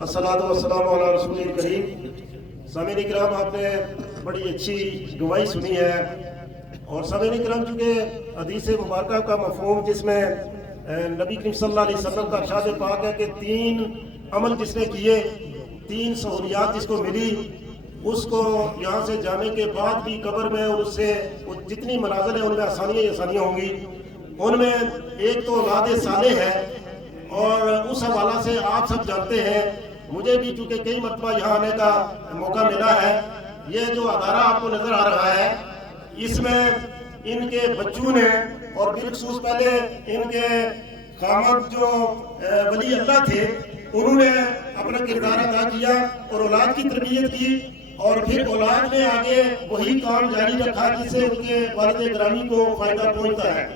الصلاۃ والسلام علی رسول کریم۔ سامعین کرام، آپ نے بڑی اچھی گواہی سنی ہے، اور سامعین کرام، چونکہ حدیث مبارکہ کا مفہوم جس میں نبی کریم صلی اللہ علیہ وسلم کا ارشاد پاک ہے کہ 3 عمل جس نے کیے، 3 سہولیات جس کو ملی، اس کو یہاں سے جانے کے بعد بھی قبر میں اور اس سے جتنی منازل ہیں ان میں آسانیاں ہی آسانیاں ہوں گی۔ ان میں ایک تو اولاد صالح ہے، اور اس حوالہ سے آپ سب جانتے ہیں، مجھے بھی چونکہ کئی مرتبہ یہاں آنے کا موقع ملا ہے، یہ جو ادارہ آپ کو نظر آ رہا ہے، اس میں ان کے بچوں نے اور بالخصوص پہلے ان کے خامد جو ولی اللہ تھے، انہوں نے اپنا کردار ادا کیا اور اولاد کی تربیت کی، اور پھر اولاد نے آگے وہی کام جاری رکھا جس سے ان کے والد گرامی کو فائدہ پہنچتا ہے۔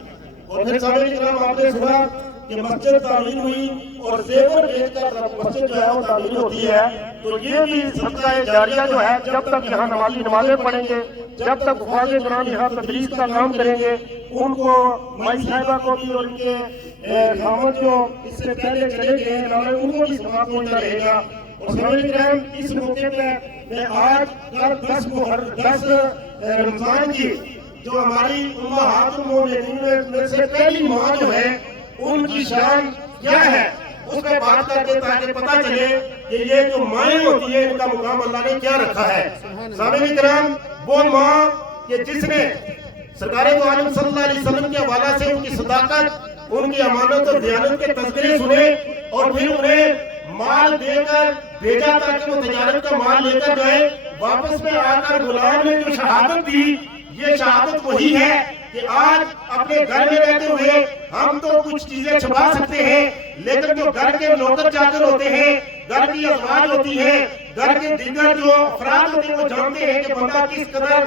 اور پھر سامعین کرام، آپ نے سنا کہ مسجد تعمیر ہوئی اور زیور بیچ کر مسجد جو ہے وہ تعمیر ہوتی ہے، تو یہ بھی صدقہ جاریہ جو ہے، جب تک یہاں نمازیں پڑھیں گے، جب تک حفاظ کرام یہاں تدریس کا کام کریں گے، ان کو مائی صاحبہ کو بھی اور ان کے خامد جو اس سے پہلے چلے گئے ہیں ان کو بھی ثواب پہنچتا رہے گا۔ اور سامعین کرام، اس موقع پہ میں آج کل 10 رمضان کی جو ہماری امہات المومنین میں سے پہلی ماں جو ہے، ان کی شان کیا ہے اس پہ بات کر کے تاکہ پتہ چلے کہ یہ جو مائیں ہوتی ہیں ان کا مقام اللہ نے کیا رکھا ہے۔ سامعین کرام، وہ ماں کہ جس نے سرکار دو عالم صلی اللہ علیہ وسلم کے حوالہ سے ان کی صداقت، ان کی امانت اور دیانت کے تذکرے سنے، اور پھر انہیں مال دے کر بھیجا تاکہ وہ تجارت کا مال لے کر جائے، واپس میں آ کر غلام نے جو شہادت دی، یہ شہادت وہی ہے کہ آج اپنے گھر میں رہتے ہوئے ہم تو کچھ چیزیں چھپا سکتے ہیں، لیکن جو گھر کے نوکر چاکر ہوتے ہیں، گھر کی ازواج ہوتی ہیں، گھر کے دیگر جو افراد ہوتے ہیں، وہ جانتے ہیں کہ بندہ کس قدر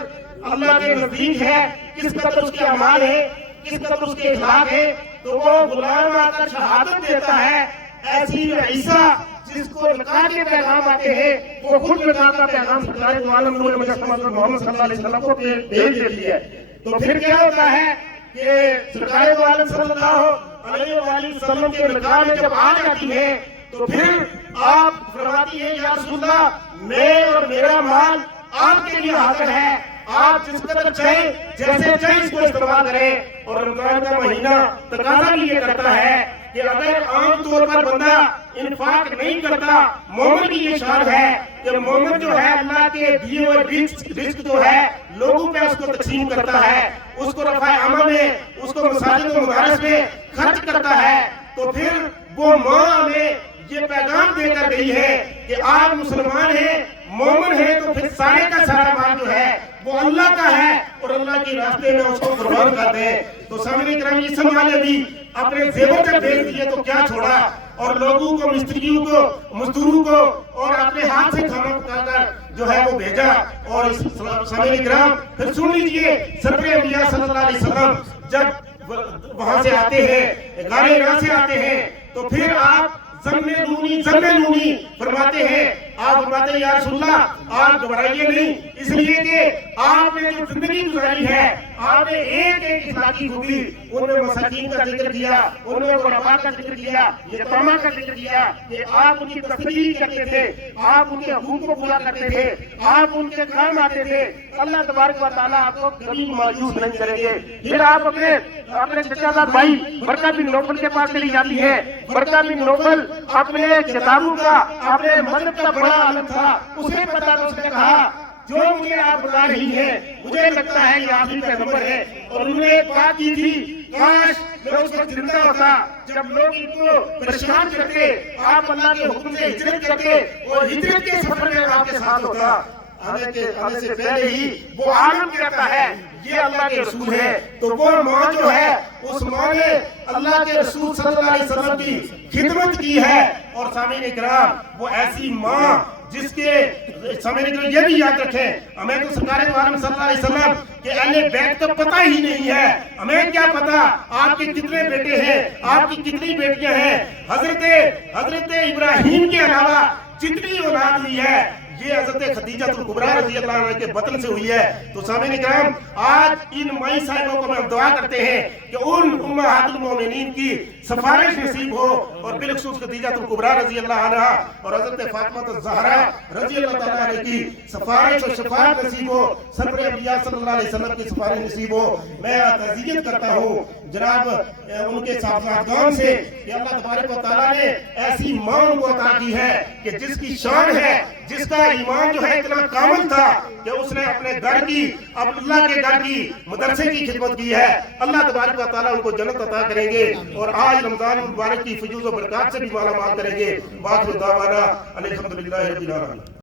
اللہ کے نزدیک ہے، کس قدر اس کے اعمال ہیں، کس قدر اس کے اخلاق ہیں، تو وہ غلام آ کر شہادت دیتا ہے۔ ایسی عیسیٰ جس کو نکاح کے پیغام آتے ہیں، وہ خود نکاح کا پیغام سرکار دو عالم نور مجسمہ محمد صلی اللہ علیہ وسلم کو بھیج دیتی ہے۔ تو پھر کیا ہوتا ہے کہ سرکار دو عالم صلی اللہ علیہ وآلہ وسلم کے نکاح میں جب آ جاتی ہے، تو پھر آپ فرماتی ہیں، یا رسول اللہ، میں اور میرا مال آپ کے لیے حاضر ہے، آپ جس قدر چاہیں جیسے چاہیں اس کو استعمال کریں۔ اور رمضان کا مہینہ تقاضا یہ کرتا ہے کہ اگر عام طور پر بندہ انفاق نہیں کرتا، مومن کی یہ شان ہے کہ مومن جو ہے اللہ کے دیے ہوئے رزق جو ہے لوگوں پہ اس کو تقسیم کرتا ہے، اس کو رفع عمل میں، اس کو مساجد و مدارس میں خرچ کرتا ہے، تو پھر وہ ماں ہمیں یہ پیغام دے کر گئی ہے کہ آپ مسلمان ہیں، مومن ہیں، تو پھر سارے کا سارا مال جو ہے وہ اللہ کا ہے، اور اللہ کے راستے میں اس کو قربان کرتے ہیں۔ تو سامعین کرام، یہ سنبھالے بھی اپنے زیور جب بھیج دیے تو کیا چھوڑا، اور لوگوں کو، مستریوں کو، مزدوروں کو، اور اپنے ہاتھ سے کھانا پکا کر جو ہے وہ بھیجا۔ اور سامعین کرام، پھر سن لیجئے، سرور انبیاء صلی اللہ علیہ وسلم جب وہاں سے آتے ہیں، غار ہرا سے آتے ہیں، تو پھر آپ زملونی فرماتے ہیں، آپ فرماتے ہیں، یا رسول اللہ آپ گھبرائیے نہیں، اس لیے کہ آپ نے جو زندگی گزاری ہے، آپ نے ایک ایک اخلاقی خوبی، ان میں مساکین کا ذکر کیا، ان میں غرباء کا ذکر کیا، یتیمہ کا ذکر کیا، کہ آپ ان کی تسلیح کرتے تھے، آپ ان کے حقوق کو پورا کرتے تھے، آپ ان کے کام آتے تھے۔ اللہ تبارک و تعالیٰ آپ کو کبھی مایوس نہیں کریں گے۔ پھر آپ اپنے چچا زاد بھائی برقہ بن نوفل کے پاس چلی جاتی ہے۔ برقہ بن نوفل اپنے کتابوں کا، اپنے مذہب کا بڑا عالم تھا، اسے پتا تو اس نے کہا، جو مجھے آپ بتا رہی ہیں مجھے لگتا ہے یہ آخری پیغمبر ہے۔ اور انہوں نے ایک بات کی تھی، کاش میں اس وقت زندہ ہوتا جب لوگ ان کو پریشان کرتے، آپ اللہ کے حکم سے ہجرت کرتے، اور ہجرت کے سفر میں آپ کے ساتھ ہوتا۔ آنے سے پہلے ہی وہ عالم کہتا ہے یہ اللہ کے رسول ہے۔ تو وہ ماں جو ہے، اس ماں نے اللہ کے رسول صلی اللہ علیہ وسلم کی خدمت کی ہے۔ اور سامعین کرام، وہ ایسی ماں جس کے سامعین کرام یہ بھی یاد رکھیں، ہمیں تو سرکار دو عالم صلی اللہ علیہ وسلم کہ اہل بیت کا پتہ ہی نہیں ہے، ہمیں کیا پتہ آپ کے کتنے بیٹے ہیں، آپ کی کتنی بیٹیاں ہیں۔ حضرت ابراہیم کے علاوہ جتنی اولاد ہوئی ہے، یہ حضرت خدیجہ الکبریٰ رضی اللہ عنہ کے بطن سے ہوئی ہے۔ تو سامعین اکرام، آج ان مائی صاحبوں کو ہم دعا کرتے ہیں کہ ان امہات المومنین کی سفارش نصیب ہو، اور بالخصوص خدیجہ الکبریٰ رضی اللہ عنہ اور حضرت فاطمہ الزہرا رضی اللہ تعالیٰ عنہ کی سفارش اور شفاعت نصیب ہو، سرور انبیاء صلی اللہ علیہ وسلم کی سفارش نصیب ہو۔ میں تعزیت کرتا ہوں جناب ان کے صاحبزادگان سے کہ اللہ تبارک و تعالیٰ نے ایسی ماں ان کو عطا کی ہے کہ جس کی شان ہے، جس کا ایمان جو ہے اتنا کامل تھا کہ اس نے اپنے گھر کی، عبداللہ کے گھر کی، مدرسے کی خدمت کی ہے۔ اللہ تبارک و تعالیٰ ان کو جنت عطا کریں گے اور آج رمضان المبارک کی فیوز و برکات سے بھی مالا مال کریں گے۔ باقی دعوانا الحمدللہ رب العالمین۔